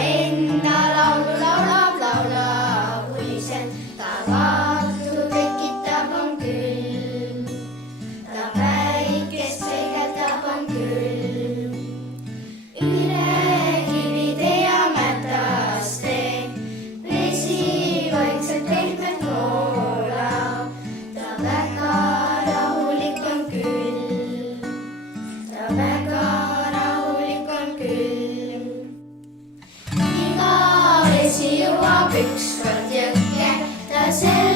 enda laulu laulab, uiseb, ta vaatu tekitab, on külm. Ta päikest peegeldab, on külm. Üle kivide ja mätaste vesi vaikselt pehmelt voolab. Ta väga rahulik on küll. Ta väga rahulik on küll. Iga vesi jõuab ükskord jõkke, ta selle